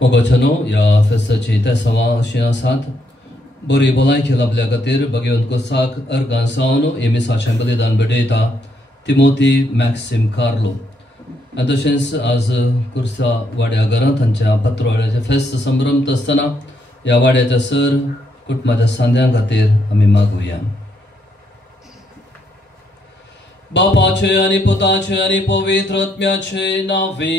Mogocano ya fesaci tesawa shiasat bori bolai khilabla gatir bagion ko sak argan sauno emisa chambali dan bedeta Timothy Maxim Carlo adashens az kursa wadia garan thancha patroळ्याच्या फेस्ट संभ्रम असताना या वाड्याच्या sir कुटुंबाच्या सांध्या खातीर आमी मागुया बापाचे आणि पुताचे आणि पवित्र आत्म्याचे नावे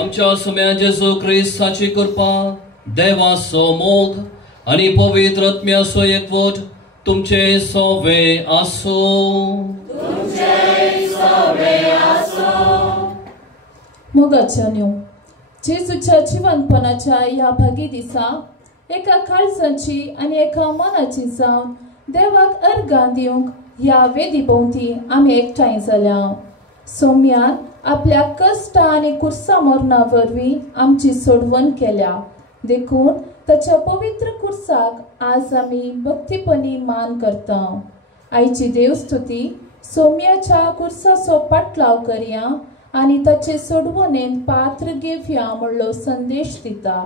आमच्या सुम्या जेजू ख्रिस्ताची कृपा देवाचो मोग आणि पवित्र आत्म्याचो एकवट तुमचे सोवे आसो मोगाच्यान्यो जेजूच्या जिवंतपणाच्या या भागी दिसा एका काळजाची आणि एका मनाची जावन देवाक अर्गां दिवंक ह्या वेदी भोवती आमी एकठांय जाल्या सोम्यान आपल्या कष्ट आणि कुर्सा मरणा वरवीं आमची सोडवण केल्या देखून ताच्या पवित्र कुर्साक आज आमी भक्तीपणी मान करता आयची देवस्तुती सोम्याच्या कुर्साचो पाटलाव करया आणि ताचे सोडवणेन पात्र घेवया म्हणलो संदेश दिता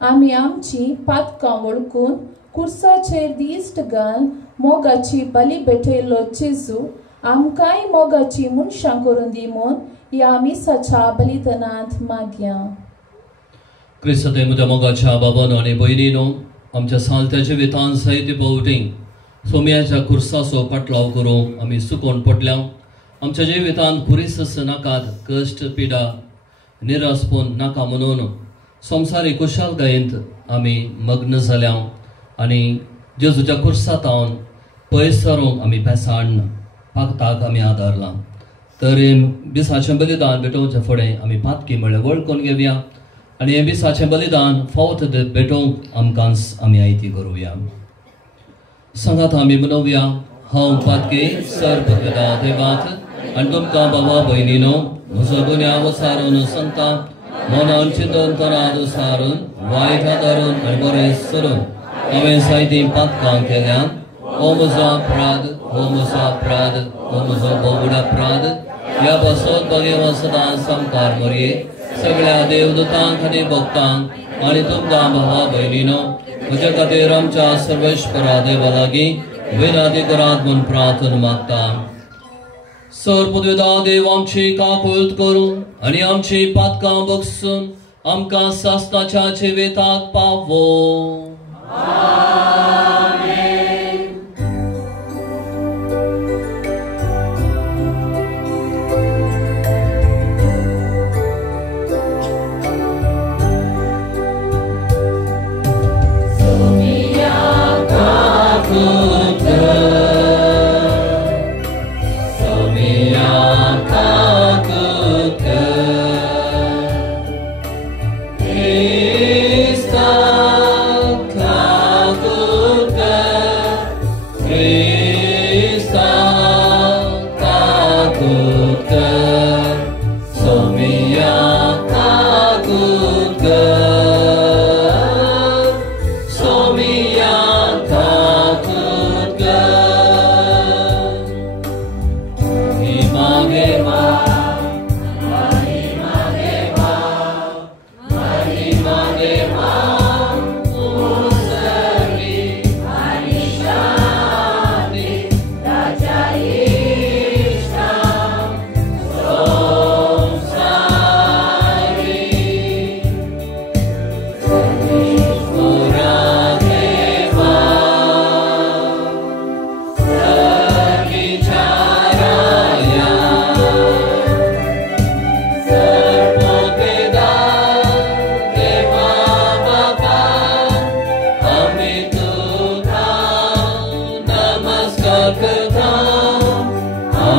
आमी आमची पातकां वळखून कुर्साचेर दिश्ट घाल मोगाची बली भेटयलो जेजू आमकांय मोगाची मनशां करून दी म्हूण ह्या मिसाच्या बलिदानांत मागया क्रिस्ताते म्हज्या मोगाच्या बाबानो आनी भयणीनो आमच्या सालत्या जिवितांत जायते फावटी सोम्याच्या कुर्साचो पाटलाव करूंक आमी सुकोवन पडल्या आमच्या जिवितांत कुरीस नाकात कश्ट पिडा निरासपण नाका म्हणून संवसारी कुशालकायेंत आमी मग्न जाल्या आनी जेजूच्या कुर्सांत हांवन पयस सरूंक आमी पेसाडना पागताक आमी आदारला तर बिसाचें बलिदान भेटोवचे फुडें आमी पातकी म्हळ्यार वळखून घेवया आनी हें बिसाचें बलिदान फावत भेटोवंक आमकां आमी आयती करुया सांगात आमी मनोवया हांव पातकी सर्प येता देवात आनी तुमकां बाबा भयणीनो म्हजो गुन्यांव सारून सांगता मनान चिंतन तराद सारून वायट धरून आनी बरें सरून हांवें जायतीं पातकां केल्यात हो म्हजो अपराध हो म्हजो अपराध हो म्हजो बोबड अपराध ह्या पासत बगेवा सदांच संकार मरये सगळ्या देवदूतांक आनी भक्तांक आनी तुमकां भावा भयणीनो म्हजे खातीर आमच्या सर्वेश्वरा देवा लागीं विनंती करात म्हूण प्रार्थना मागता सर पदवेदा देव आमची काकुळट करून आनी आमची पातकां बगसून आमकां सासणाच्या जिविताक पावो Me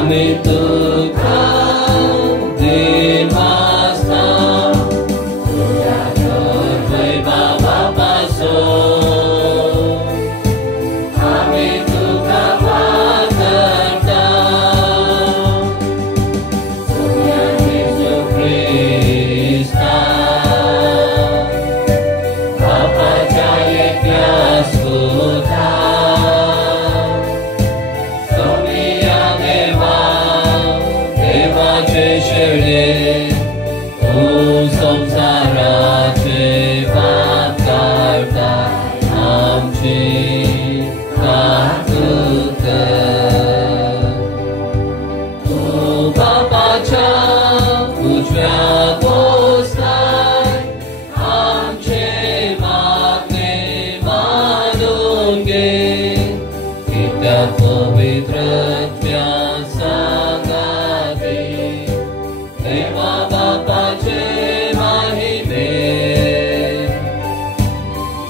आमी तुका दिन वाजता तुझ्या घर वैभवा पासून आमी तुका वागता तुझ्या येशू ख्रिस्ता बापाच्या एकल्या सुता संसाराचे बात करता आमची वाहतूक तू बापाच्या उजव्या बसलाय आमचे मागणे मानून घे कित्या पवित्र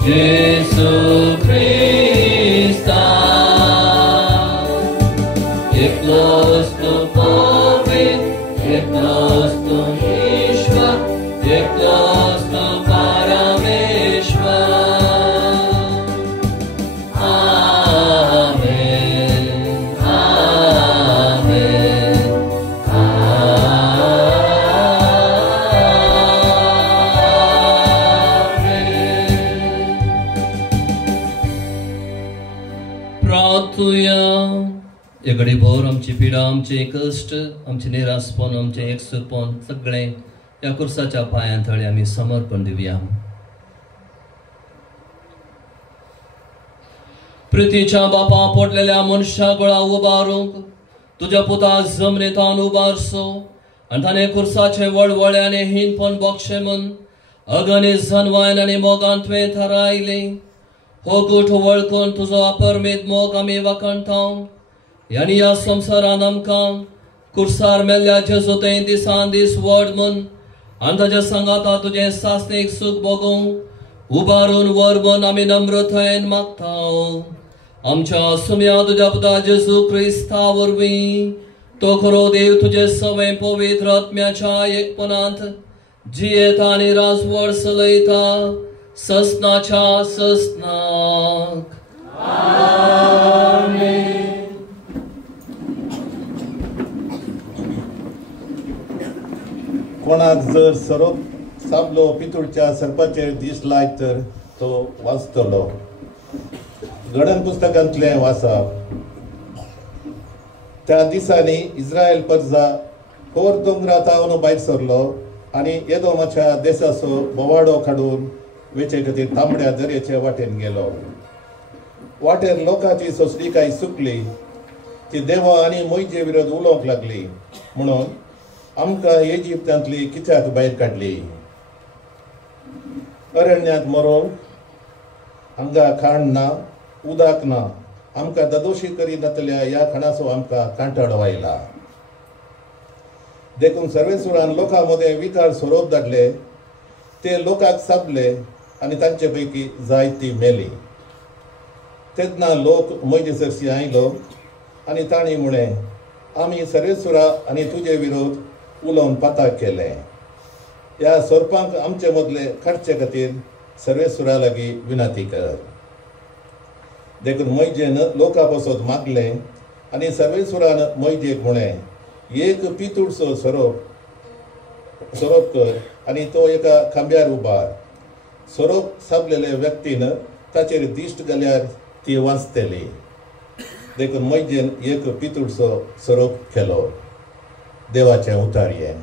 Jesu Christa, eklos tu povit, eklos tu Ishvar, eklos tu Parameshwar. Amen, Amen, या घडीभर आमची पिडा, आमचे कष्ट, आमचे निराशपण, आमचे एकसूरपण सगळे या कुर्साच्या पायांतळी आम्ही समर्पण दिवया. प्रितीच्या बापा पोटलेल्या मनशा गोळा उबारूंक तुझ्या पुता जमनेतान उबारसो आनी ताणे कुर्साचे वळवळ्याने हिनपण बक्षे म्हण अगणी जनवायन आनी मोगान तुवें थारायले. हो गोठ वळखून तुजो अपरमेद मोग आमी वखणटाव यानी या संवसारान आमकां कुर्सार मेल्ल्या जेजूतें दिसान दीस व्हड म्हूण आनी ताच्या सांगाता तुजें सासणेक सूख भोगूंक उबारून वर म्हूण आमी नम्रतायेन मागताव. आमच्या सुम्या तुज्या पुता जेजू क्रिस्ता वरवीं तो खरो देव तुजे सवें पवित्र आत्म्याच्या एकपणांत जियेता आनी राजवड चलयता ससनाच्या ससनाक. आमेन. कोणाक जर सरोप साबलो पितूळच्या सर्पाचेर दिसलाय तर तो वाचतलो. गणन पुस्तकांतले वाचप. त्या दिसांनी इस्रायल प्रजा होर दोंगरातावन भायर सरलो आनी एदोमाच्या देशाचो बोवाडो काडून वेचे खातीर तांबड्या दर्याचे वाटेन गेलो. वाटेर लोकांची सोंसणीकाय सुकली. ती देवा आनी मोईजे विरोध उलोवंक लागली म्हणून आमकां इजिप्तांतली कित्याक भायर काडली. अरण्यांत मरोंक हांगा खाण ना, उदक ना, आमकां ददोशी करी नातल्या ह्या खाणाचो आमकां कांटाळो आयला. देखून सर्वेसुरान लोकां मदें विकार सोरोप धाडले. ते लोकांक साबले आनी तांचे पैकी जायतीं मेली. तेन्ना लोक मोइजेसरशी आयलो आनी तांणी म्हळें आमी सर्वेसुरा आनी तुजे विरोध उलोवन पाताक केले. ह्या सोरपांक आमचे मदले काडचे खातीर सर्वेसुरा लागीं विनंती कर. देखून मोइजेन लोकां बसोत मागलें आनी सर्वेसुरान मोइजेक म्हळें एक पितूळचो सोरोप कर आनी तो एका खांब्यार उबार. सोरोप साबलेले व्यक्तीन ताचेर दिश्ट घाल्यार ती वाचतली. देखून मोइजेन एक पितूळचो सोरोप केलो. देवाचें उतार्ये.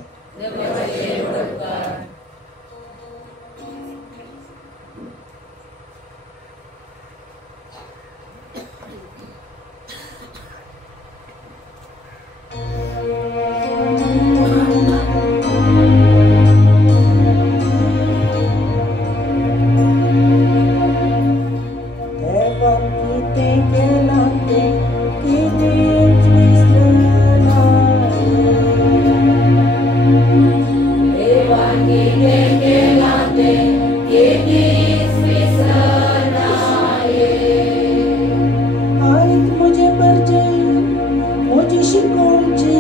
मुझे पर मुझे शिकोंची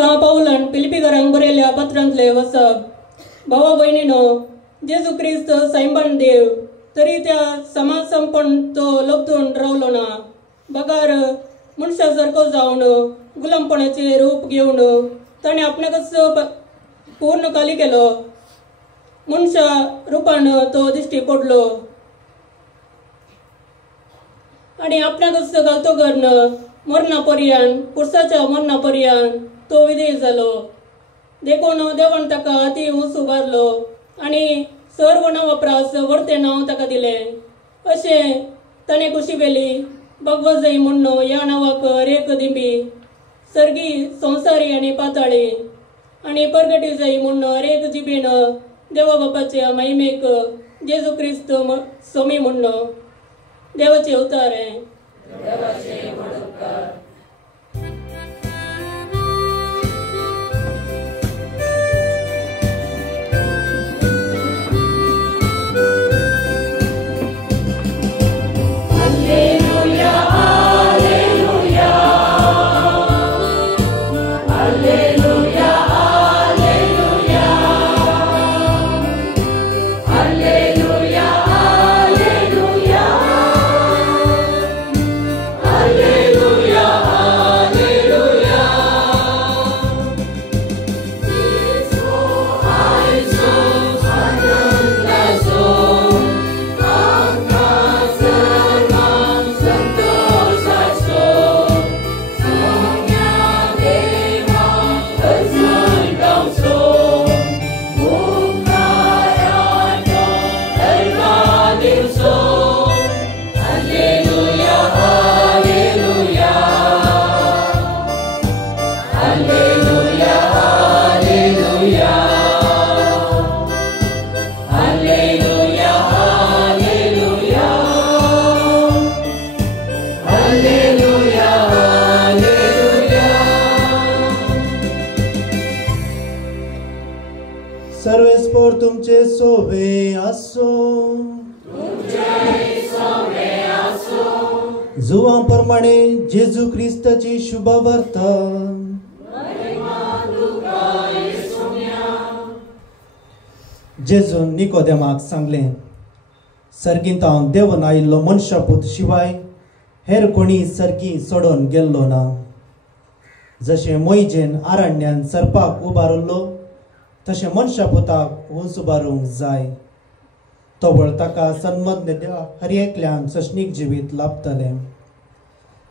पावलान पिलिपिकारांक बरयल्या पत्रांतले वचप. भावा भयणीनो, जेजू क्रिस्त सैमान देव तरी त्या समाज संपण तो लपतून रावलो ना. बगार मनशा सारको जावन गुलामपणाचे रूप घेवन ताणें आपणाकच पूर्ण खाली केलो. मनशा रुपान तो दिश्टी पडलो आणि आपणाकच घालतो घरन मरणा पर्यंत पुरसाच्या मरणा पर्यंत तो विधेय जालो. देखून देवान ताका अति उंच उबारलो आणि सर्व नावापरास वर्ते नांव ताका दिलें. अशें ताणें कुशी बेली भगवजई म्हणून ह्या नावाक रेख दिंबी सर्गी संवसारी आनी पाताळी आनी परगटी जाई म्हणून रेख जिबेन देवा बापाच्या महिमेक जेजू क्रिस्त सोमी म्हणून देवाचे अवतार आहे. सर्वेस्पोर तुमचे सोबे आसो. जुवां प्रमाणे जेजू क्रिस्ताची शुभ वार्ता. जेजून निकोदेमाक सांगलें, सर्गींत हांव देवन आयिल्लो मनशापूत शिवाय हेर कोणी सर्गी सोडून गेल्लो ना. जशें मोइजेन आरण्यान सर्पाक उबारलो तशें मनशापुताक उंच उबारूंक जाय. तोबळ ताका सन्मान हर एकल्यान सशनीक जिवीत लाभतलें.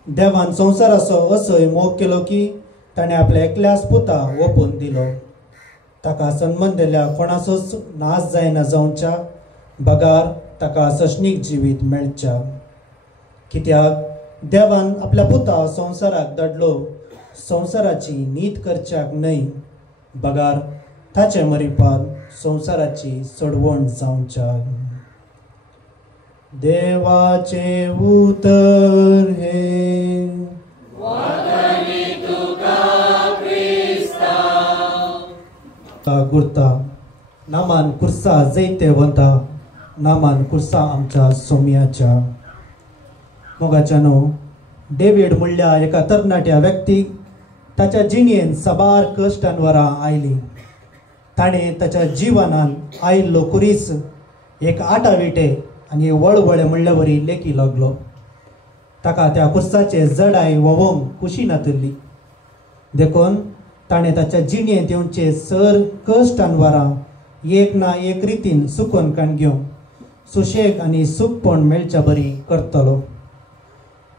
देवान संवसाराचो असोय मोग केलो की ताणें आपल्या एकल्याच पुता ओपून दिलो. ताका सन्मान दिल्या कोणाचोच नाश जायना जावच्या बगार ताका सशनीक जिवीत मेळच्या. कित्याक देवान आपल्या पुता संवसाराक धाडलो संवसाराची नीत करच्याक न्हय, बगार ताचे मरिपार संवसाराची सोडवण जावच्या. देवाचे उतर हे गुर्ता नामान कुर्सा जैते वता नामान कुर्सा आमच्या सोम्याच्या. मोगाच्यानो, डेव्हिड म्हणल्या एका तरणाट्या व्यक्तीक ताच्या जिणेन साबार कश्टांवरां आयली. ताणें ताच्या जिवनान आयिल्लो कुरीस एक आटाविटे आनी वळवळे म्हणल्या वरी लेखी लागलो. ताका त्या कुर्साचे जडाय वोवंक कुशी नातरली. देखून ताणें ताच्या जिणेंत येवचे सर कश्टांवरां एक ना एक रितीन सुकोवन काणग्यो सुशेग आनी सुखपण मेळच्या बरी करतलो.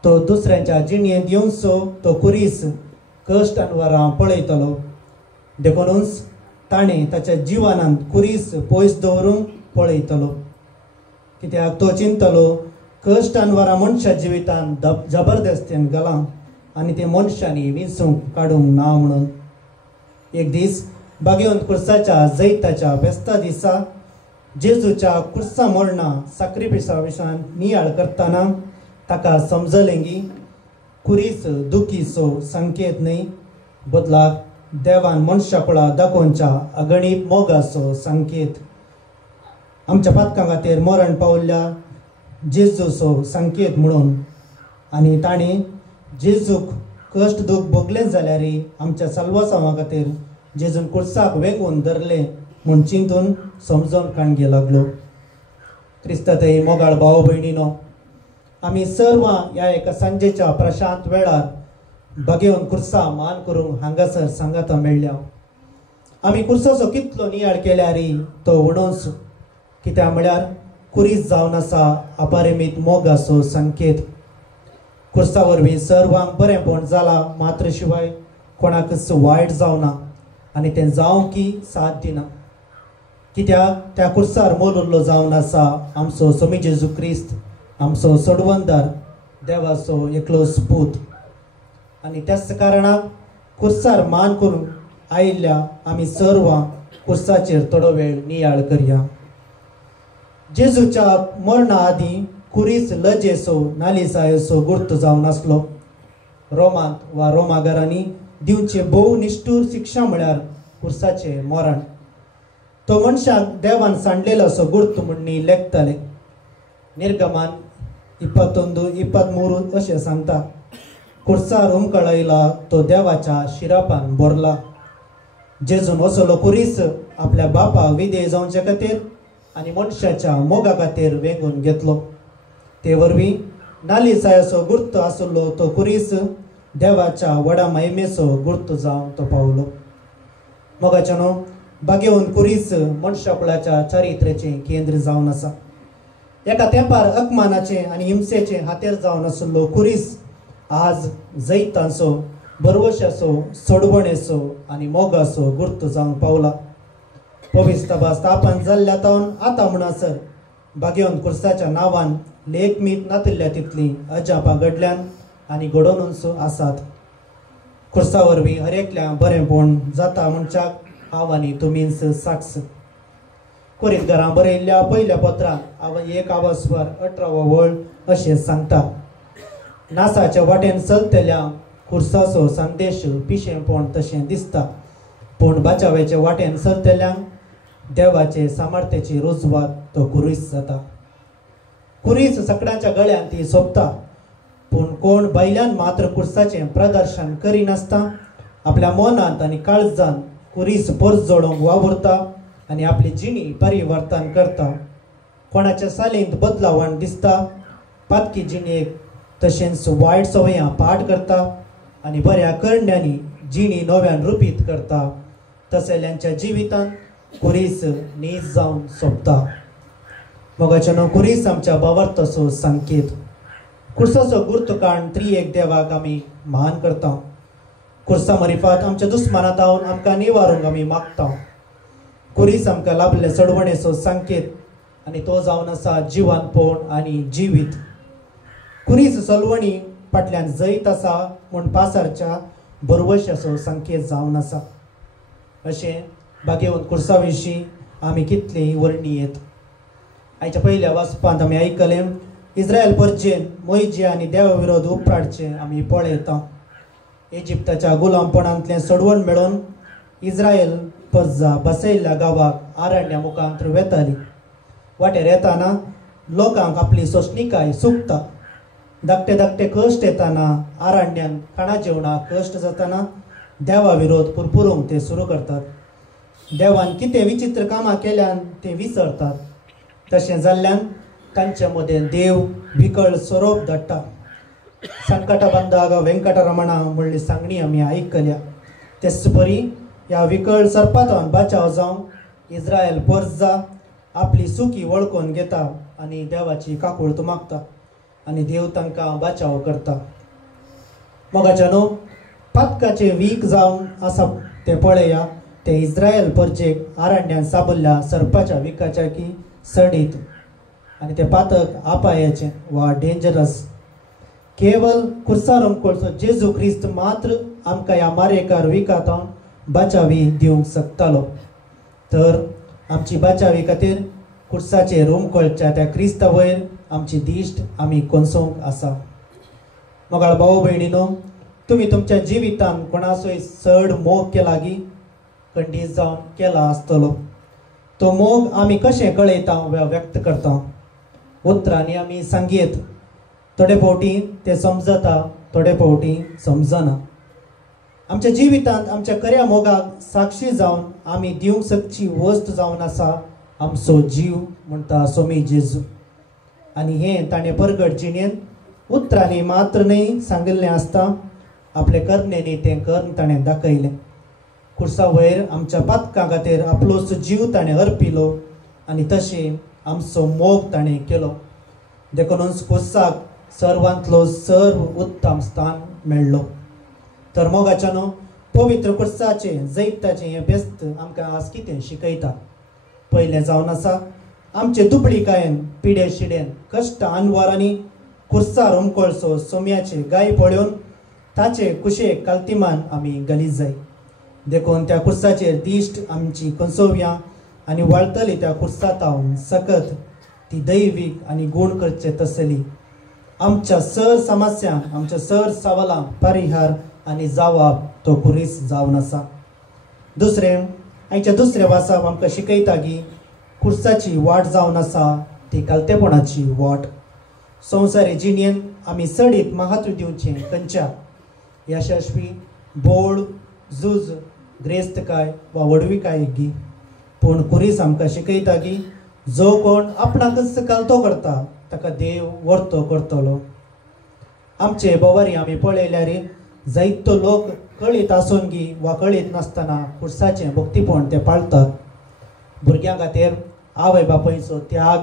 तो दुसऱ्याच्या जिणेंत येवचो तो कुरीस कश्टांवरां पळयतलो. देखूनच ताणें ताच्या जिवनांत कुरीस पयस दवरूंक पळयतलो. कित्याक तो चिंतलो कश्टांवरां मनशा जिवितान जबरदस्तीन घालां आनी ते मनशांनी विंचूंक काडूंक ना म्हणून. एक दीस बागेवंत कुर्साच्या जैताच्या बेस्ता दिसा जेजूच्या कुर्सा मोडना साक्रिफिसा विशयान नियाळ करतना ताका समजलें की कुरीस दुखीचो संकेत न्हय, बदलाक देवान मनशा कुळा दाखोवच्या अगणीत मोगाचो संकेत. आमच्या पातकां खातीर मरण पावल्ल्या जेजूचो संकेत म्हणून. आनी ताणें जेजूक कष्ट दुख भोगले जाल्यार आमच्या साल्वासावा खातीर जेजून कुर्साक वेगून धरले म्हूण चिंतून समजोन काणगे लागलो. क्रिस्तातय मोगाळ भाव भयणीनो, आमी सर्व ह्या एका सांजेच्या प्रशांत वेळार बगेवन कुर्सा मान करूंक हांगासर सांगाता मेळ्ळ्या. आमी कुर्साचो कितलो नियाळ केल्यार तो उणोच, कित्या म्हळ्यार कुरीस जावन आसा अपरिमीत मोगाचो संकेत. कुर्सा वरवीं सर्वांक बरेंपण जाला, मात्र शिवाय कोणाकच वायट जावना आनी तें जावंकी साथ दिना. कित्याक त्या कुर्सार मोलुल्लो जावन आसा आमचो स्वामी जेजू क्रिस्त, आमचो सोडवंदार, देवाचो एकलोच पूत. आनी त्याच कारणाक कुर्सार मान करून आयिल्ल्या आमी सर्व कुर्साचेर थोडो वेळ नियाळ करया. जेजूच्या मरणा आदीं कुरीस लजेचो नालिसायेचो गुर्त जावन आसलो. रोमांत वा रोमागारांनी दिवचे भोव निश्ठूर शिक्षा म्हळ्यार कुर्साचें मरण. तो मनशाक देवान सांडलेलो असो गुर्त म्हणणी लेखताले. निर्गमान 21:23 अशें सांगता, कुर्सार उमकळयला तो देवाच्या शिरापान बोरला. जेजून असलो कुरीस आपल्या बापाक विधेय जावचे खातीर आनी मनशाच्या मोगा खातीर वेंगून घेतलो. ते वरवीं नालिसायेचो गुर्त आसलो तो कुरीस देवाच्या व्हडा महिमेचो गुर्त जावन तो पावलो. मोगाच्यानो, बागेवन कुरीस मनशाकुळाच्या चारित्र्याचें केंद्र जावन आसा. एका तेंपार अपमानाचें आनी हिंसेचें हातेर जावन आसलो कुरीस आज जैतांचो, बरवशाचो, सोडवणेचो आनी मोगाचो गुर्त जावन पावला. पवित्र सभा स्थापन जाल्ल्या तावन आतां म्हणसर बागेवन कुर्साच्या नांवान लेखमीत नातिल्ल्या तितली अजापां घडल्यान आनी घडोवनूच आसात. कुर्सा वरवीं हर एकल्या बरेंपण जाता मनशाक हांव आनी तुमीच साक्ष. कोरिंथकारां बरयल्ल्या पयल्या पत्रांत 1:18 वळ अशें सांगता, नासाच्या वाटेन चलतल्या कुर्साचो संदेश पिशेंपण तशें दिसता, पूण बाचावेचे वाटेन चलतल्यांक देवाचे सामर्थ्याची रुजवात तो कुरीस जाता. कुरीस सगळ्यांच्या गळ्यान ती सोंपता, पूण कोण बैल्यान मात्र कुर्साचें प्रदर्शन करिनासता आपल्या मनांत आनी काळजांत कुरीस परस जोडूंक वावुरता आनी आपली जिणी परिवर्तन करता. कोणाच्या सालींत बदलावण दिसता, पातकी जिणेक तशेंच वायट सवयां पाड करता आनी बऱ्या करण्यांनी जिणी नव्यान रुपीत करता. तसल्यांच्या जिवितांत कुरीस नीज जावन सोंपता. मोगाच्यानो, कुरीस आमच्या बावर्ताचो संकेत. कुर्साचो गुर्त काण त्रिएक देवाक आमी मान करता. कुर्सा मरिफात आमच्या दुस्मानातावन आमकां निवारूंक आमी मागता. कुरीस आमकां लाभले सोडवणेचो संकेत आनी तो जावन आसा जिवंतपण आनी जिवीत. कुरीस सोलवणी फाटल्यान जैत आसा म्हूण पासारच्या बरवशाचो संकेत जावन आसा. अशें बागेवन कुर्सा विशीं आमी कितलीं वर्णीयेत. आयच्या पयल्या वाचपांत आमी आयकलें, इस्रायल परजेन मोइजे आनी देवा विरोध उपराडचें आमी पळयता. इजिप्ताच्या गुलामपणांतलें सोडवण मेळोवन इस्रायल परजा बसयल्ल्या गांवाक आरण्या मुखांत वेताली. वाटेर येताना लोकांक आपली सोंसणीकाय सुकता. धाकटे धाकटे कश्ट येताना आरण्यान खाणा जेवणाक कश्ट जाताना देवा विरोध पुरपुरूंक ते सुरू करतात. देवान कितें विचित्र कामां केल्यान ते विसरतात. तशें जाल्ल्यान तांचे मदें देव विकळ सोरोप धाडटा. संकटबंधाग वेंकटरमणा म्हणली सांगणी आमी आयकल्या. तेच परी ह्या विकळ सर्पांतल्यान बचाव जावंक इस्रायल परजा आपली सुकी वळखून घेता आनी देवाची काकूळट मागता आनी देव तांकां बचाव करता. मोगाच्यानो, पातकाचे वीक जावन आसा ते पळया. ते इस्रायल परजेक आरण्यान साबल्ल्या सर्पाच्या विकाच्या की सडीत आनी ते पातक आपायाचें वा डेंजरस. केवल कुर्सार उमकळचो जेजू क्रिस्त मात्र आमकां ह्या मारेकार विकातावन बचावी दिवंक शकतालो. तर आमची बचावी खातीर कुर्साचेर उमकळच्या त्या क्रिस्ता वयर आमची दिश्ट आमी कोंसोवंक आसा. मोगाळ भाव भयणीनो, तुमी तुमच्या जिवितांत कोणाचोय चड मोग केला की खंडीत जावन केला आसतलो. तो मोग आमी कशें कळयता वा व्यक्त करता. उतरांनी आमी सांगयेत. थोडे फावटी ते समजता थोडे फावटी समजना. आमच्या जिवितांत आमच्या खऱ्या मोगाक साक्षी जावन आमी दिवंक शकची वस्त जावन आसा आमचो जीव म्हणटा सोमी जेजू. आनी हें ताणें परगट जिणेन उतरांनी मात्र न्ही सांगिल्लें आसता, आपले कर्ण्यानी तें करून ताणें दाखयलें. खुर्सा वयर आमच्या पातकां खातीर आपलोच जीव ताणें अर्पिलो आनी तशें आमचो मोग ताणें केलो. देखूनच खुर्साक सर्वांतलो सर्व उत्तम स्थान मेळ्ळो. तर मोगाच्यानो पवित्र खुर्साचें जैताचें हें बेस्त आमकां आज कितें शिकयता. पयलें जावन आसा आमचे दुबळीकायेन पिडे शिडेन कश्ट आनवारांनी खुर्सार उमकळसो सोम्याचे गाय पळोवन ताचे कुशेक काल्तिमान आमी घालीत जाय. देखून त्या खुर्साचेर दिश्ट आमची कंसोव्यां आनी वळतली त्या खुर्सातावन सकत ती दैवीक आनी गूण करचे तसली. आमच्या सर समस्यांक आमच्या सर सवालांक परिहार आनी जबाब तो खुरीस जावन आसा. दुसरें हांच्या दुसऱ्या वासाक आमकां शिकयता की खुर्साची वाट जावन आसा ती कालतेपणाची वाट. संवसारी जिणेन आमी सडीत महत्व दिवचें खंयच्या यशस्वी बोळ झूज ग्रेस्तकाय वा वडविकाय गी. पूण खुरीस आमकां शिकयता की जो कोण आपणाकच कालतो करता ताका देव वर्तो करतलो. आमचे बोवारी आमी पळयल्यार जायतो लोक कळीत आसून गी वा कळीत नासतना खुर्साचें भक्तीपण ते पाळतात. भुरग्यां खातीर आवय बापायचो त्याग,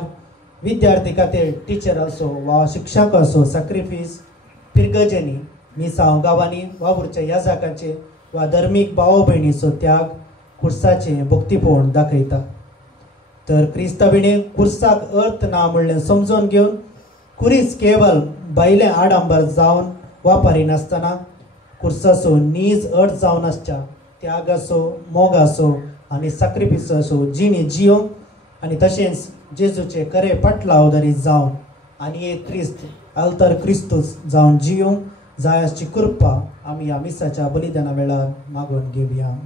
विद्यार्थी खातीर टिचर आसो वा शिक्षक आसो सॅक्रिफीस, पिरगजनी मिसांव गांवांनी वावुरच्या ह्या जागांचेर वा धर्मीक भाव भयणीचो त्याग खुर्साचें भक्तीपण दाखयता. तर क्रिस्ताविणे खुर्साक अर्थ ना म्हणलें समजून घेवन खुरीस केवळ भायलें आडंबर जावन वापरी नासतना खुर्साचो नीज अर्थ जावन आसच्या त्याग आसो, मोग आसो आनी सॅक्रिफीस आसो जिणी जियोंक आनी तशेंच जेजूचे खरे पटलावदारी जावन आनी एक क्रिस्त अल्तर क्रिस्तूस जावन जियोंक जाय अशी कृपा आमी ह्या मिसाच्या बलिदाना वेळार मागून घेवया.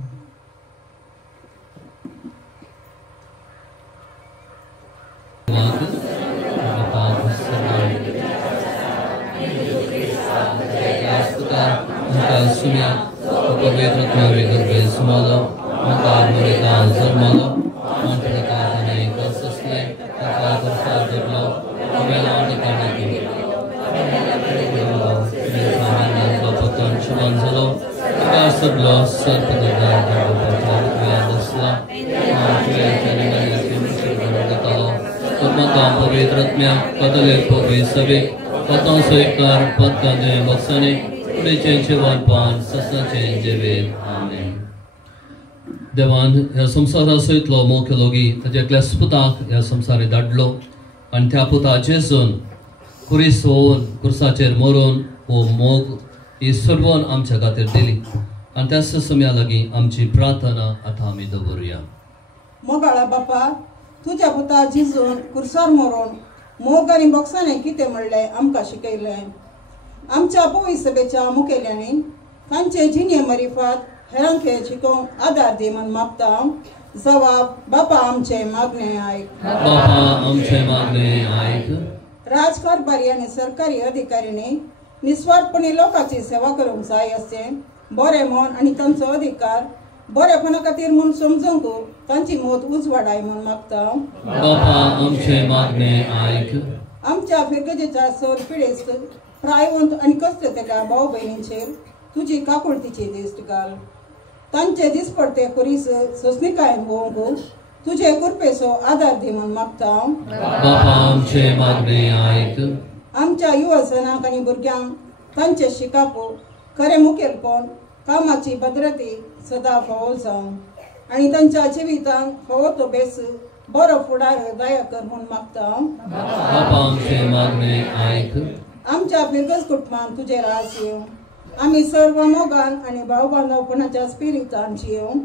देवान ह्या संवसारा सयतलो मोग केलो गी ताच्या एकल्याच पुताक ह्या संवसारी धाडलो आनी त्या पुता जेजून खुरीस होवन खुर्साचेर मरून हो मोग ही सर्वन आमच्या खातीर दिली आनी त्याच समया लागीं आमची प्रार्थना आतां आमी दवरुया. मोगाळा बापा, तुज्या पुता जेजून खुर्सार मरून मोग आनी बोगसाणें कितें म्हणलें आमकां शिकयलें. आमच्या पवित्र सभेच्या मुखेल्यांनी तांचे जिणे मरिफात हेरांक शिकोवंक आदार दी म्हण मागता. जबाब बापा आमचे मागणे आयक. बापा आमचे मागणे आयक. राजकारभारी आनी सरकारी अधिकाऱ्यांनी निस्वार्थपणी लोकांची सेवा करूंक जाय अशें बरें म्हण आनी तांचो अधिकार बरेपणा खातीर म्हूण समजूंक तांची मोत उजवाडाय म्हण मागता. बापा आमचे मागणे आयक. आमच्या फिरगजेच्या सर पिडेस्त प्रायवंत आनी कश्ट तेका भाव भयणींचेर तुजी काकुळतीची दिश्ट घाल. तांचे दिसपडते खुरीस सोसणीकायेन भोवंक तुजे कृपेचो आदार दी म्हण मागता. बापा आमचे मागणे आयक. आमच्या युवजनांक आनी भुरग्यांक तांचे शिकापो खरें मुखेलपण कामाची भद्रती सदां फावो जावं आनी तांच्या जिवितांत फावो तो बेस बरो फुडार दया कर म्हूण मागता. बापा आमचे मागणे आयक. आमच्या फिरगज कुटुंबांत तुजे राज येवं. आमी सर्व मोगान आनी भाव बांदवपणाच्या स्पिरितान जियों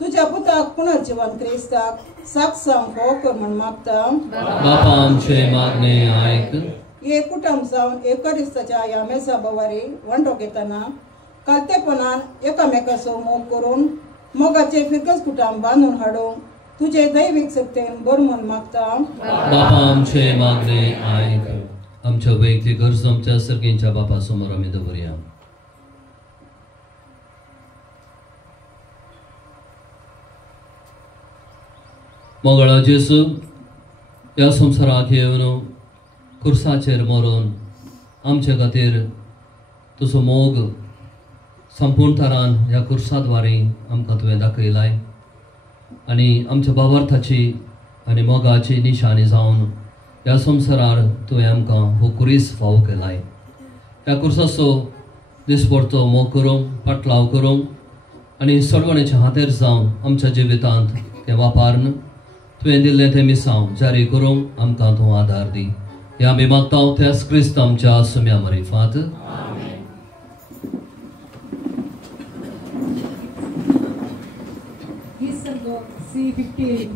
तुझ्या पुताक पुनर्जीवन क्रिस्ताक साक्षांक फावो कर म्हूण मागता. बापा आमचे मागणे आयक. एक कुटुंब जावन एवकारिस्ताच्या ह्या मेसा बोवारी वांटो घेतना कालतेपणान एकामेकाचो मोग करून मोगाचे फिरगज कुटुंब बांदून हाडूंक तुजे दैवीक सत्तेन बर म्हूण मागता. बापा आमचे मागणे आयक. आमच्या वैयक्तिक गरजो आमच्या सर्गींच्या बापा समोर आमी दवरया. मोगळा जेसू ह्या संवसाराक येवन खुर्साचेर मरून आमचे खातीर तुजो मोग संपूर्ण तरान ह्या खुर्साद्वारे आमकां तुवें दाखयलाय आनी आमच्या भावार्थाची आनी मोगाची निशाणी जावन ह्या संवसारार तुवें आमकां हो कुरीस फावो केलाय. ह्या खुर्साचो दिसपरतो मोग करूंक पाटलाव करूंक आनी सडवणेच्या हातेर जावन आमच्या जिवितांत तें वापरन तुवें दिल्लें तें मिसांव जारी करूंक आमकां तूं आदार दी. ह्या आमी मागतां त्याच क्रिस्त आमच्या सुम्या मरिफांत. C58.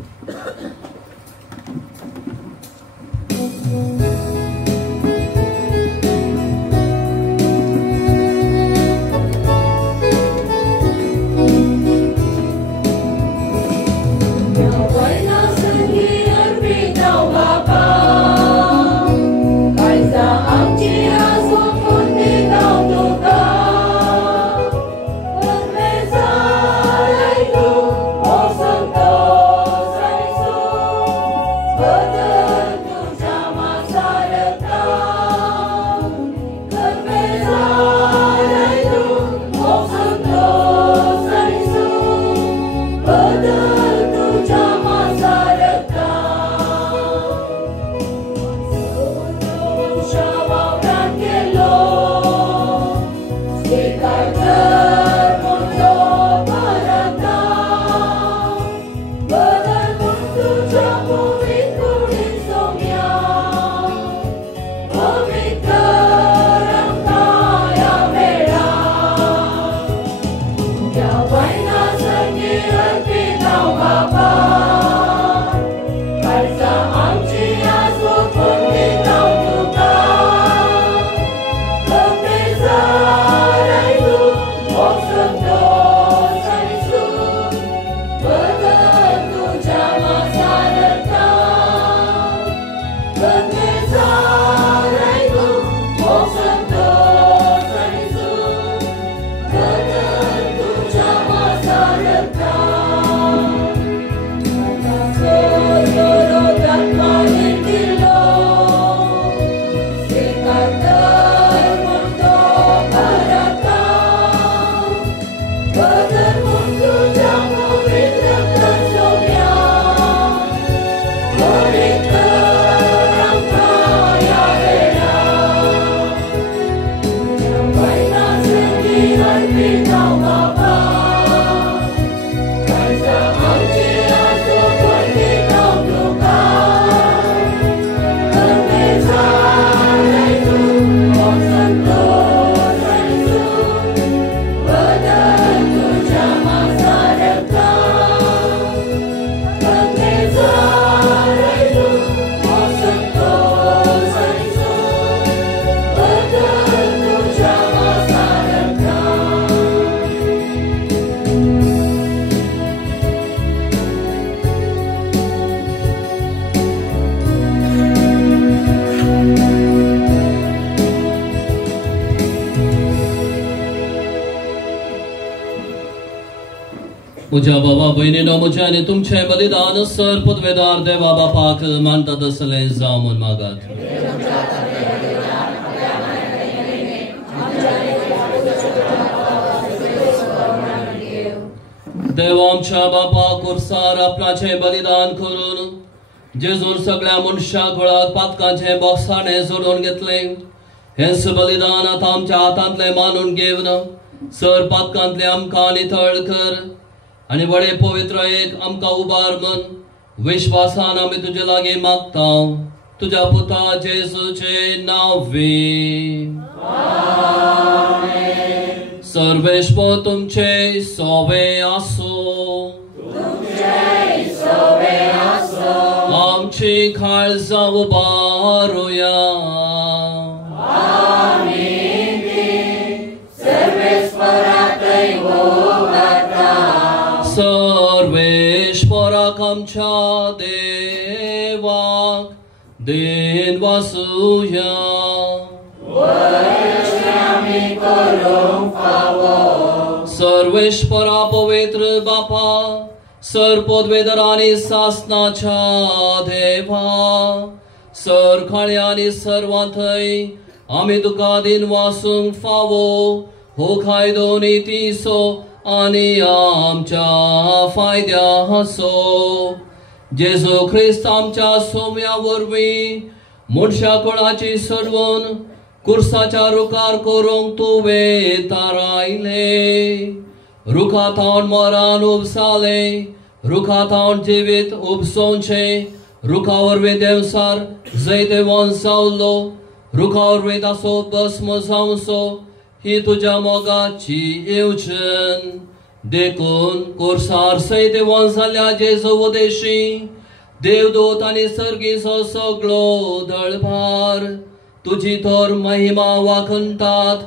म्हज्या बाबा भयणीनो म्हजें आनी तुमचें बलिदान सर पदवेदार देवा बापाक मानतात असलें जावं म्हूण मागात. देवा आमच्या बापा कुर्सार आपणाचें बलिदान करून जेजून सगळ्या मनशां कुळाक पातकांचें बोगसाणें जोडून घेतलें. हेंच बलिदान आतां आमच्या हातांतलें मानून घेवन सर पातकांतलें आमकां नितळ कर आनी बडे पवित्र एक आमकां उबार म्हण विश्वासान आमी तुजे लागीं मागता तुज्या पुता जेजूचे नांवे. सर्वेश्वर तुमचे सोवे आसूं. आमची काळजां उबारुया. सर्वेश्वराक आमच्या देवाक देन वासुया. सर्वेश्वरा पवित्र बापा, सरपदवेदर आणि सासनाच्या देवा, सरखाळे आणि सर्वांथय आम्ही तुका दिन वासूंक फावो, हो खायदो नितीसो आणि आमच्या फायद्या हसो. जेजू ख्रिस्त आमच्या सोम्या वरवीं मनशा कुळाची सोडवून कुर्साच्या रुकार करूंक तुवे तारायले. रुखातावन मरण उपसाले, रुखातावन जिवीत उपसोवचे, रुखावरवे देवसार जैते वंसावलो, रुखावरवे तासो भस्म जावचो, ही तुझ्या मोगाची येवचन. देखून कुर्सार सैते वंसाल्या जेजू उदेशी देवदूत आणि सर्गीचो सगळो दळभार तुझी थोर महिमा वाखणतात.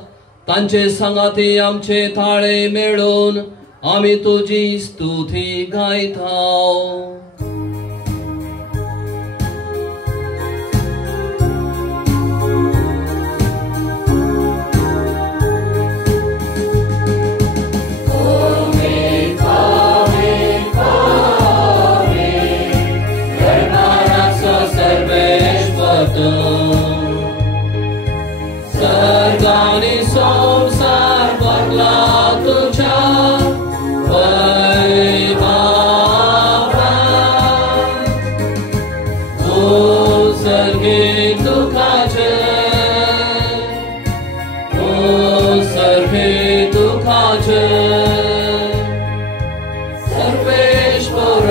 तांचे संगाती आमचे थाळे मेळून आम्ही तुझी स्तुती गायताव. सर्गानी संसार भरला तुझ्या वैभवात. सर्गे दुखाचे, सर्गे दुखाचे, सर्वेश्वराचे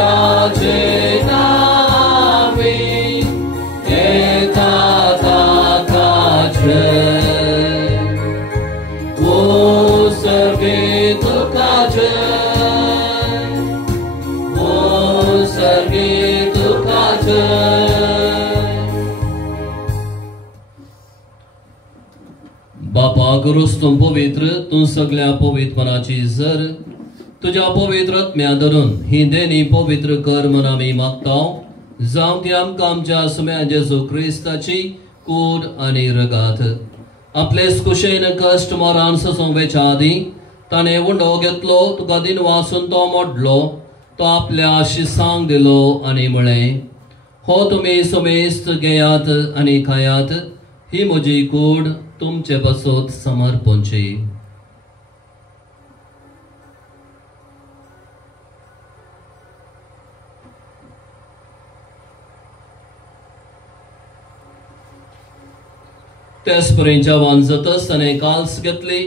नावी येतात आकाशे. सर्गे दुखाचे, सर्गे दुखाचे. बापा करूस तू पवित्र, तू सगळ्या पवित्रपणाची जर तुझ्या पवित्र आत्म्या धरून ही देणी पवित्र कर म्हण आम्ही मागताव. जावं ती आमकां आमच्या सुम्या जेजू क्रिस्ताची कूड आणि रगात आपलेच कुशेन कष्ट मरण सोसूंक वेच्या आदी ताणे उंडो घेतलो, तुका दिन वासून तो मोडलो, तो आपल्या शिसांक दिलो आणि म्हळें, हो तुम्ही सुमेस्त घेयात आणि खायात, ही म्हजी कूड तुमचे बसोत समर्पणची. त्याच परेंच्या वांजतस ताणे काल्स घेतली,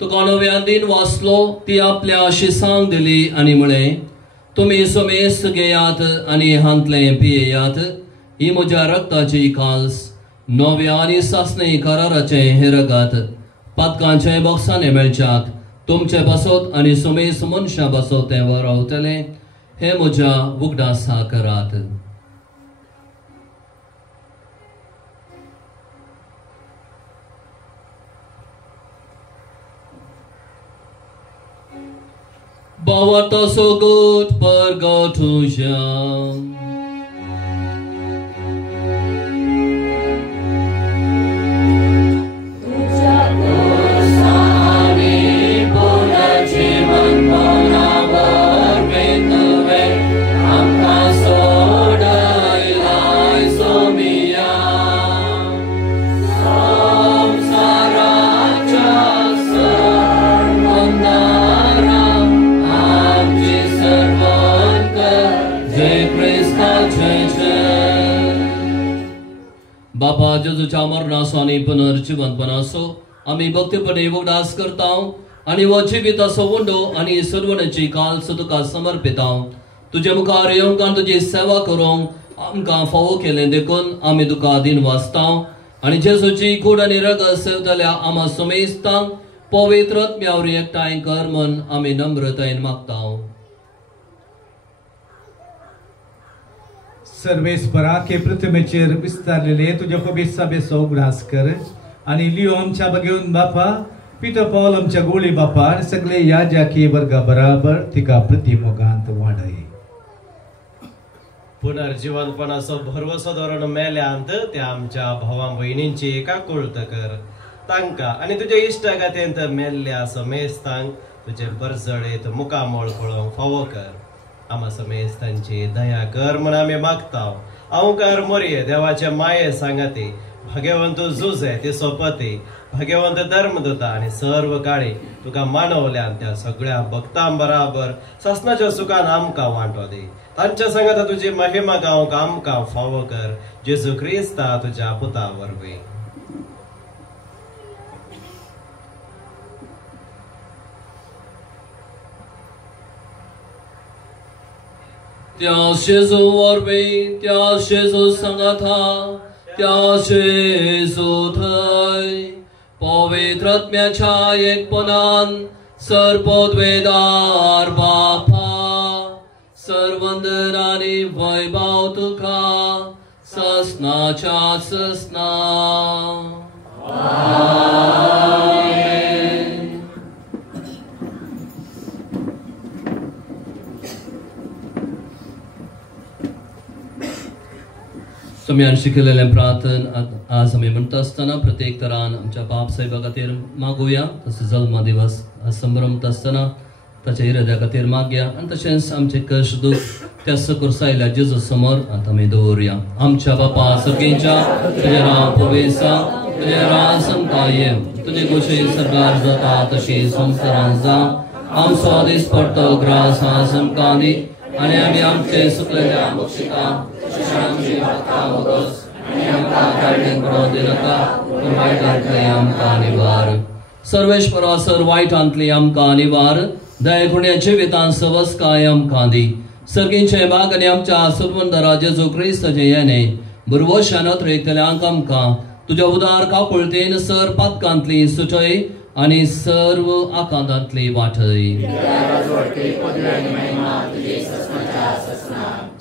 तुका नव्या दिन वाचलो, ती आपल्या शिसांक दिली आणि म्हळें, तुम्ही सुमेस्त घेयात आणि हांतले पियेयात, ही म्हज्या रक्ताची काल्स नव्या आणि सासणे कराराचे हे रगात पातकांचे बॉक्साने मेळच्याक तुमचे बसोत आणि सुमेस मनशा बसोत ते रावतले, हे म्हज्या उगडासा करात. Bawa so good pergotuja. बापा जेजूच्या मरणासो आणि पुनर्जीवनपणासो आम्ही भक्तीपणे उगडास करताव आणि वो जिविताचो उंडो आणि सर्वणाची काल तुका समर्पिताव. तुझे मुखार येवंक आनी तुजी सेवा करूंक आमकां फावो केलें देखून आमी तुका दिन वाचताव आणि जेजूची कूड आनी रगत सेवतल्या आम्हा सुमेस्तांक पवित्र आत्म्यावरी एकठांय कर म्हूण आमी नम्रतायेन मागताव. सर्वेस्पराक हे पृथ्वीचेर विस्तारलेले तुझ्या पवित्र सभेचो उगडास कर आणि लिओ आमच्या बघेवन बापा पितो पौल आमच्या गोळी बापा आणि सगळे याजकी वर्गा बराबर तिका प्रतिमोगांत वाडय. पुनर्जीवनपणाचो भरवसो धरून मेल्यांत त्या आमच्या भावां भयणींची एका कुळत कर तांकां आनी तुज्या इश्टाक अत्यंत मेल्ल्या समेस्तांक तुजे बरजळेत मुखामोळ पळोवंक फावो कर. आमा समेस्तांची दया कर म्हूण आमी मागताव. अवकार मोरये देवाचे माये सांगाती, भगवंत जुजे ती सोपती, भगवंत धर्मदूता आनी सर्व काळी तुका मानवल्यान त्या सगळ्या भक्तां बराबर ससनाच्या सुखान आमकां वांटो दी. तांच्या सांगाता तुजी महिमा गावंक आमकां फावो कर. जेजू क्रिस्ता तुज्या पुता वरवीं. त्याच जेजू वरवीं, त्याच जेजू सांगाता, त्याच जेजू थंय पवित्र आत्म्याच्या एकपणान सर्वोद्वेदार बापा, सर्वंदन आनी वैभव तुका ससनाच्या ससना. आमी शिकलेलें प्रार्थन आज आमी म्हणटा आसतना प्रत्येक तरान आमच्या बाप साहेबा खातीर मागुया. तसो जल्म दिवस संभ्रमता आसतना ताच्या इराद्या खातीर मागया आनी तशेंच आमचे कश्ट दूख त्या सकूरसायल्या जेजू समोर आतां आमी दवरया. आमच्या बापा सर्गेच्या तुजें नांव पवित्र, तुजें राज संता येव, तुजी कुशी सरकार जाता तशी संवसारांत जावं. आमचो दीस पडटो ग्रास आज आमकां दी आनी आमी आमचे सुकलेल्या मुक्षिकांक आमची भक्तां वगोस आनी आमकां गाळणेक पडोवंक दिनाका, पूण वायटांतले आमकां निवार. सर्वेश्वरा सर वायटांतली आमकां निवार. दयाखुण्याचे जिवितांत सवस्काय आमकां दी. सर्गीचे बाग आनी आमच्या सुरवंदरा जेजू क्रिस्ताचे येणे बुरवोशानत रयतल्यांक आमकां तुज्या उदार काकुळतेन सर पातकांतली सुटय आनी सर्व आकांतांतली वाटय.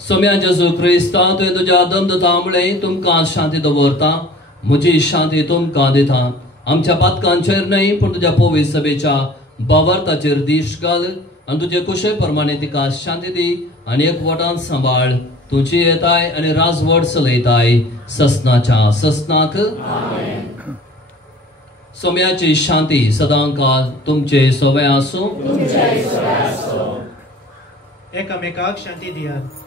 सोम्या जेजू क्रिस्ता तुवें तुज्या दमदतामुळे तुमकां शांती दवरता. म्हजी शांती तुमकां दिता. आमच्या पातकांचेर न्हय पूण तुज्या पवित्र सभेच्या बावर्ताचेर दीश घाल आनी तुजे कुशे प्रमाणे तिका शांती दी आनी एकवटान सांबाळ. तुजी येताय आनी राजवट चलयताय ससनाच्या ससनाक. सोम्याची शांती सदांकाल तुमचे सोबे आसूं. एकामेकाक शांती दियात.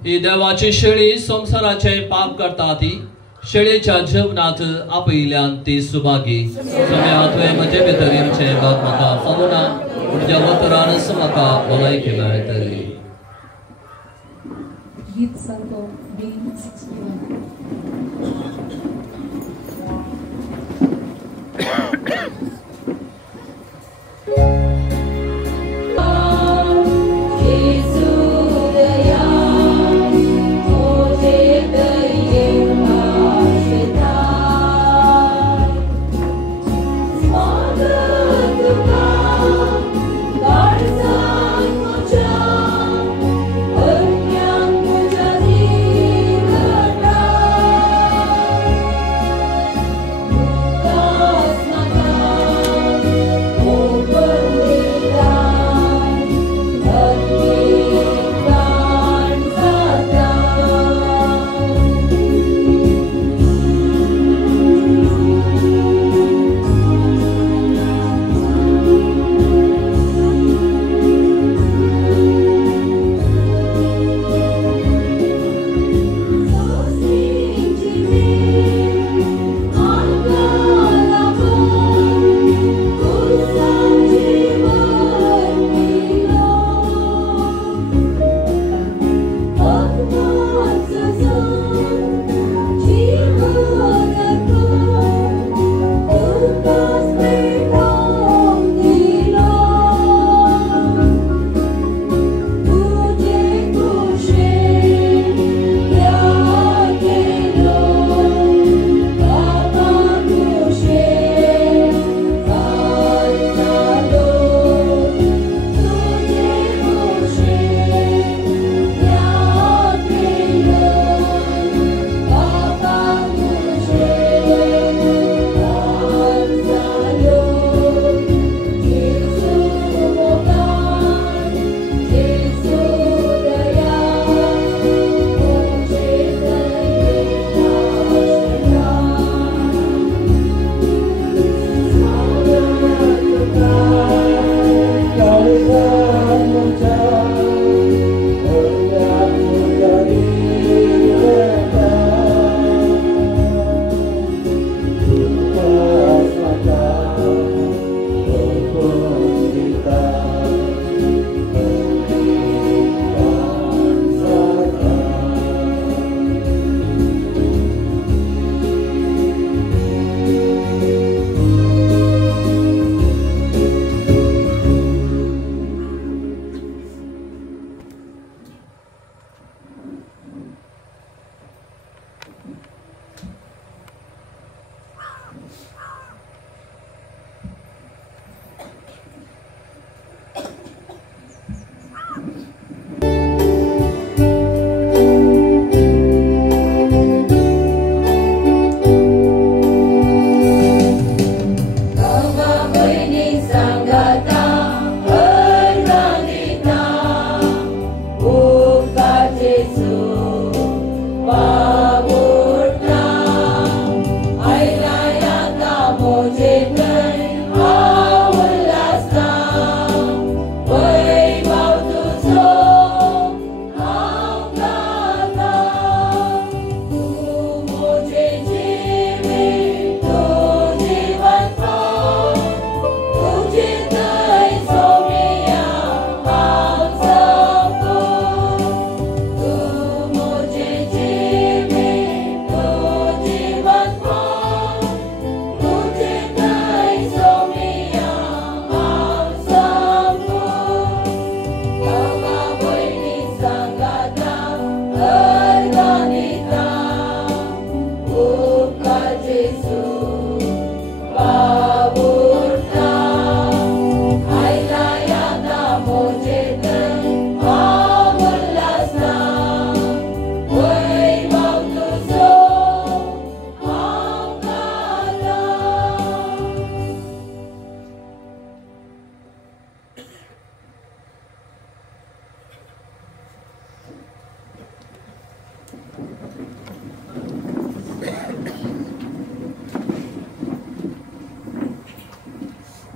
ही देवाची शेळी संसाराचे पाप करता ती शेळीच्या जीवनात आपयल्यान ती सुभागी. सोम्या तुवें म्हजे भितरीचे बाप म्हाका फावना पूण ज्या वतरानच म्हाका भलायकी मेळटली. गीत संगो B61. Smart.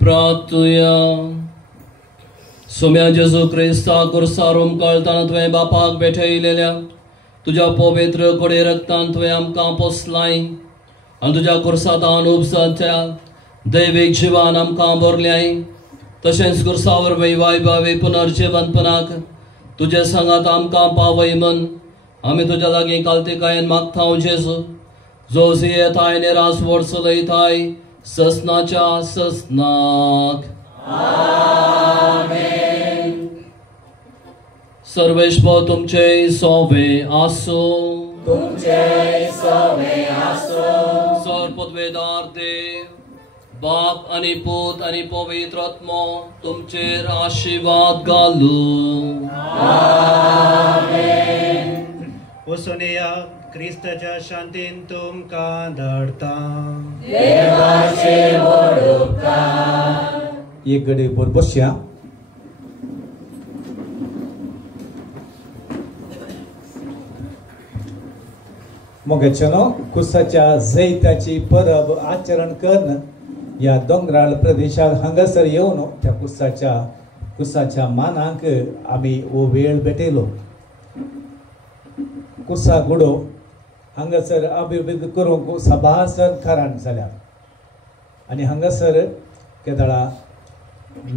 प्रार्थुया. सोम्या जेजू क्रिस्ता कुर्सारूम कळताना तुवें बापाक भेटयलेल्या तुज्या पवित्र कोडे रक्तान तुवें आमकां पोसलाय आनी तुज्या कुर्सातान उपसत्या दैवीक जिवान आमकां भरल्याय. तशेंच कुर्सावर वैभवी पुनर्जीवनपणाक तुजे सांगात आमकां पावय म्हण आमी तुज्या लागीं कालतेकायेन मागता जेजू. जो येताय निराश वर्स लयताय ससनाच्या ससनाक. सर्वेश्वर तुमचे सोवे आसो. सर्पद्वेदार देव बाप आणि पूत आणि पवित्र आत्मा तुमचेर आशीर्वाद घालू. वचून या क्रिस्ताच्या शांतीन तुमकां धाडटा. एक घडी बर बसया. मोगेचनो कुसाच्या जैताची परब आचरण करण या दोंगराळ प्रदेशात हांगासर येवन त्या कुसाच्या मानाक आमी ओ वेळ भेटयलो. कुसा गुडो हांगासर अभिवृद्धी करूंक सभासर खाराण जाल्या आनी हांगासर केदळा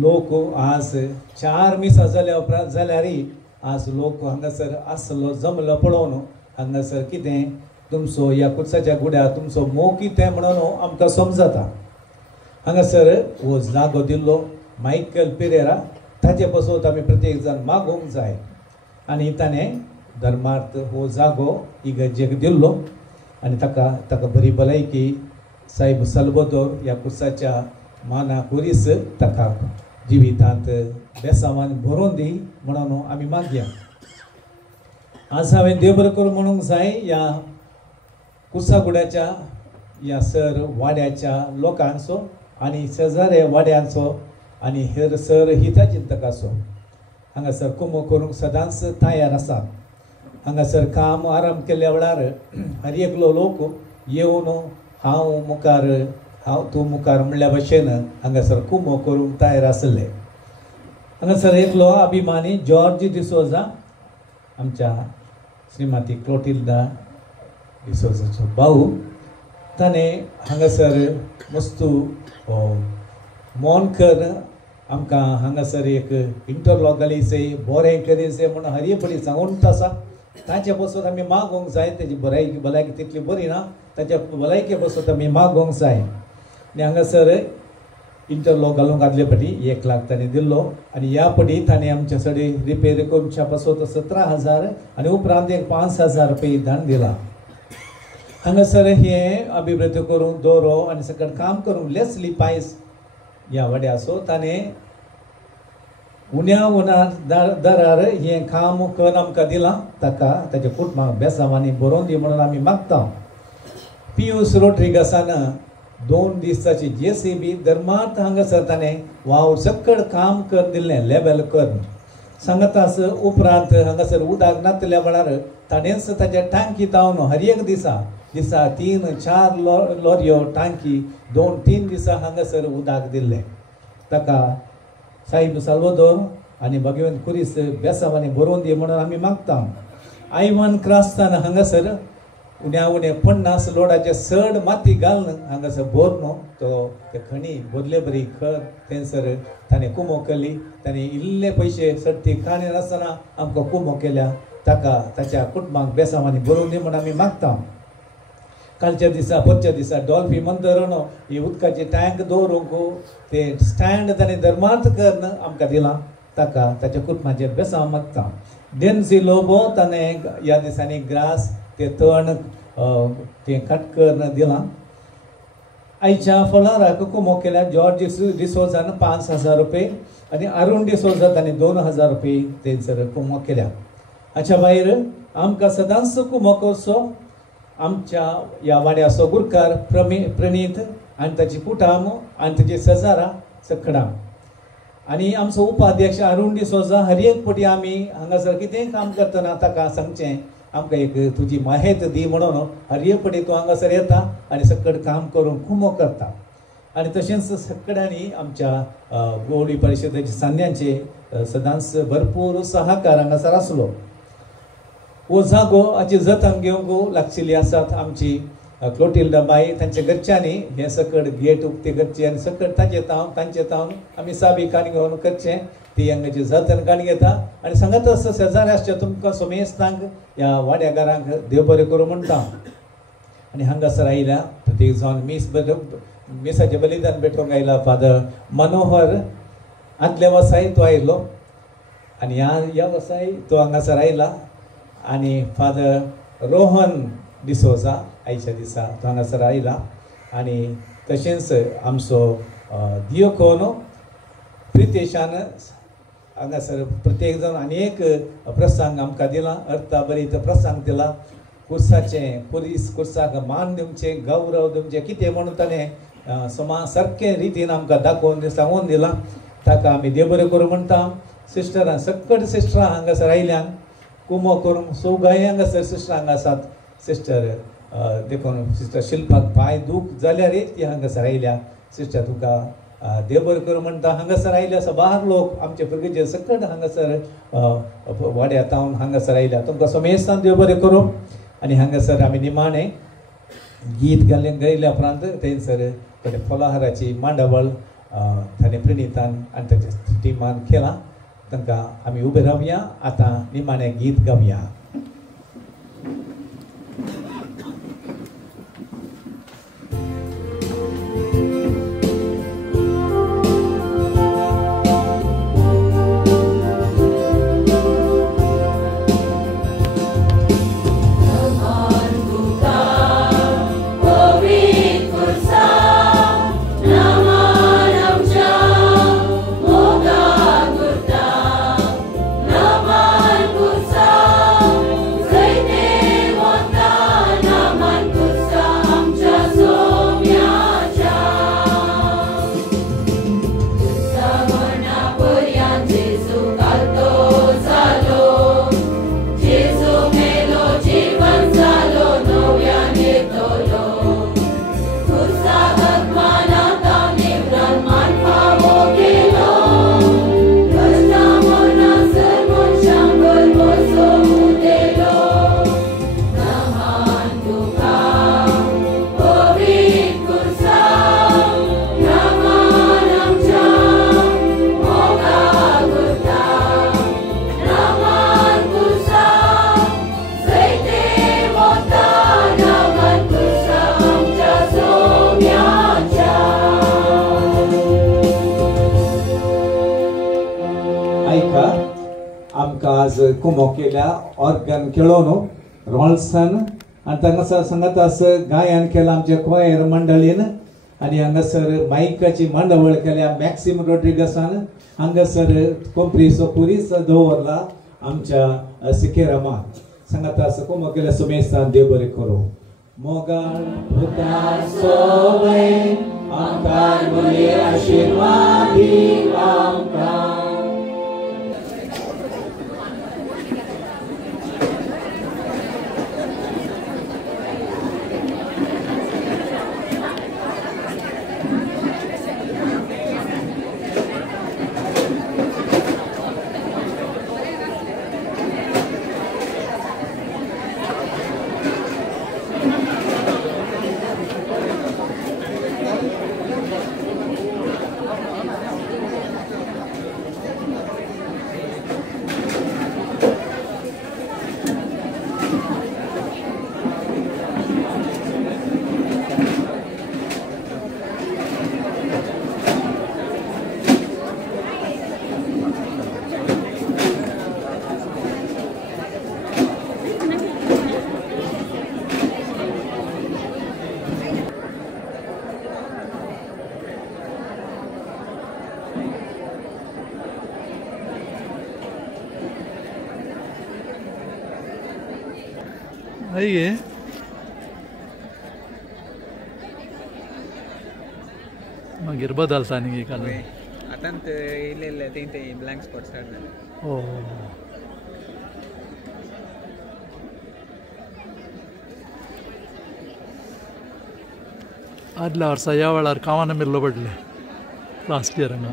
लोक आज 4 मिसां जाल्या उपरांत जाल्यारय आज लोक हांगासर आसलो जमलो पळोवन हांगासर कितें तुमचो या कुसाच्या गुड्यार तुमचो मोग कितें म्हणून आमकां समजता. हांगासर हो जागो दिल्लो मायकल पेरेरा ताचे पासून आमी प्रत्येक जण मागोवंक जाय आनी ताणें धर्मार्थ हो जागो इगर्जेक दिल्लो आनी ताका बरी भलायकी सायब सल्वदोर या कुसाच्या माना कुरीस ताका जिवितांत बेसावान भरून दी म्हणून आमी मागया. आज हांवें देव बरें करूं म्हणूंक जाय या कुसागुड्याच्या या सर वाड्याच्या लोकांचो आनी शेजाऱ्या वाड्यांचो आनी हेर सर हितचिंतकाचो. हांगासर कुमो करूंक सदांच तयार आसा. हांगासर काम आराम केल्या वेळार हर एकलो लोक येवन तूं मुखार म्हणल्या भशेन हांगासर कुमो करूंक तयार आसले. हांगासर एकलो अभिमानी जॉर्ज डिसोजा आमच्या श्रीमती क्लोटिल्डा डिसोजाचो भाऊ ताणें हांगासर वस्तू मोनकर आमकां हांगासर एक इंटरलॉक घालीचे बरें करीचे म्हणून हरियपडी सांगून आसा. ताचे पासून आमी मागोवंक जाय. तेजी भलायकी तितली बरी ना. ताच्या भलायके पासून आमी मागोवंक जाय. आनी हांगासर इंटरलॉक घालूंक आदले फाटी 1 लाख ताणें दिल्लो आनी ह्या फाटी ताणें आमच्या सडी रिपेर करच्या पासून 17,000 आनी उपरांत एक 5,000 रुपया दान दिला. हांगासर हे अभिवृद्धी करूंक दोरो आनी सकट काम करूंक लेसली पायस ह्या वाड्याचो ताणें उन्या दरार हें काम करून आमकां दिलां. ताका ताच्या कुटुंबाक बेसावांनी बरोवन दी म्हणून आमी मागता. पियूस रोड्रिगसान 2 दिसाची JCB धर्मार्थ हांगासर ताणें वावर सकट काम करून दिल्लें लेबल करून सांगतास उपरांत हांगासर उदक नातल्या वेळार ताणेंच ताच्या टांकी तावन हर एक दिसा 3-4 लॉरयो टांकी 2-3 दिसा हांगासर उदक दिल्लें. ताका सायब साल्वदोर आनी भगवंत कुरीस बेसावांनी बरोवन दी म्हणून आमी मागता. आयवान क्रास्तान हांगासर उण्या 50 लोडाचे चड माती घालून हांगासर भरनो तो ते खणी बदले बरी खर थंयसर ताणें कुमो केली. ताणें इल्ले पयशे सट्टी काणी नासतना आमकां कुमो केल्या. ताका ताच्या कुटुंबाक बेसावांनी बरोवन दी म्हणून आमी मागता. कालच्या दिसा डॉल्फी मंदरनो ही उदकाची टँक दवरूंक ते स्टँड ताणें धर्मार्थ करून आमकां दिलां. ताका ताच्या कुटुंबाचेर बेसांव मागता. डेन्सी लोबो ताणें ह्या दिसांनी ग्रास ते तण ते कट करून दिलां. आयच्या फळाराक कुमो केल्या जॉर्ज डिसोजान 5,000 रुपये आनी अरुण डिसोजा ताणें 2,000 रुपये थंयसर कुमो केल्या. हाच्या भायर आमकां सदांच कुमो करचो आमच्या ह्या वाड्याचो गुरकार प्रणीत आनी ताची कुटाम आनी ताची शेजारा सकडां आनी आमचो उपाध्यक्ष अरुण डिसोजा हर एक फावटी आमी हांगासर कितेंय काम करतना ताका सांगचें आमकां एक तुजी माहेत दी म्हणून हर एक फावटी तूं हांगासर येता आनी सकट काम करून कुमो करता. आणि तशेंच सगळ्यांनी आमच्या गोवडी परिशदेचे सान्यांचे सदांच भरपूर सहकार हांगासर आसलो. हो जागो हाची जतन घेवंक लागशिल्ली आसात आमची क्लोटिल्डा बाई तांच्या घरच्यांनी हे सकट गेट उक्ते करचे आनी सकट तांचे तावन आमी साबी काणी घेवन करचें ती हांगाची जतन काणी घेता. आनी सांगत आसता शेजारी आसचे तुमकां सोमेस्तांक ह्या वाड्या घरांक देव बरें करूं म्हणटा. आनी हांगासर आयल्या प्रत्येक जावन मिसाचे बलिदान भेटोवंक आयला फादर मनोहर आदल्या वर्साय तो आयलो आनी ह्या वर्साय तो हांगासर आयला. आनी फादर रोहन डिसोजा आयच्या दिसा तो हांगासर आयला. आनी तशेंच आमचो दियोकोनो प्रितेशान हांगासर प्रत्येक जाण आनी एक प्रसंग आमकां दिला. अर्था बरीत प्रसंग दिला. कुर्साचें कुर्साक मान दिवचें गौरव दिवचें कितें म्हणून ताणें सारके रितीन आमकां दाखोवन सांगून दिला. ताका आमी देव बरें करूं म्हणटा. सिस्टरां सकट सिस्टरां हांगासर आयल्यान कुमो करूंक सौगाय हांगासर सिस्टर हांगा आसात. सिस्टर देखून सिस्टर शिल्पाक पांय दूख जाल्यार ती हांगासर आयल्या. सिस्टर तुका देव बरें करूं म्हणटा. हांगासर आयल्या साबार लोक आमचे भुरगे सकट हांगासर वाड्या तावन हांगासर आयल्या. तुमकां सोमेस्तान देव बरें करूं. आनी हांगासर आमी निमाणें गीत गायल्या उपरांत थंयसर फलाहाराची मांडावळ ताणें प्रणितान आनी ताच्या टिमान केला. तांकां आमी उबे रावया. आतां निमाणें गीत गावया. आज कुमो केल्या ऑर्गन खेळोन रॉल्सन आनी हांगासर सांगत आस गायन केलां आमच्या क्वायर मंडळीन. आनी हांगासर मायकाची मांडावळ केल्या मॅक्सिम रोड्रिगसान. हांगासर कोंपरीचो पुरीस दवरला आमच्या सिकेरामान. सांगत आस कुमो केल्या सोमेस्तान देव बरें करूं. मोगाळ भुतार सोवय आमकां बरे आशिर्वाद दी आमकां. आइए मागीर बदलता न्ही काल आतां इल्ले ते ब्लँक स्पॉट स्टार्ट जाले. ओ आदल्या वर्सा ह्या वेळार कामांना मेल्लो पडले लास्ट इयर हांगा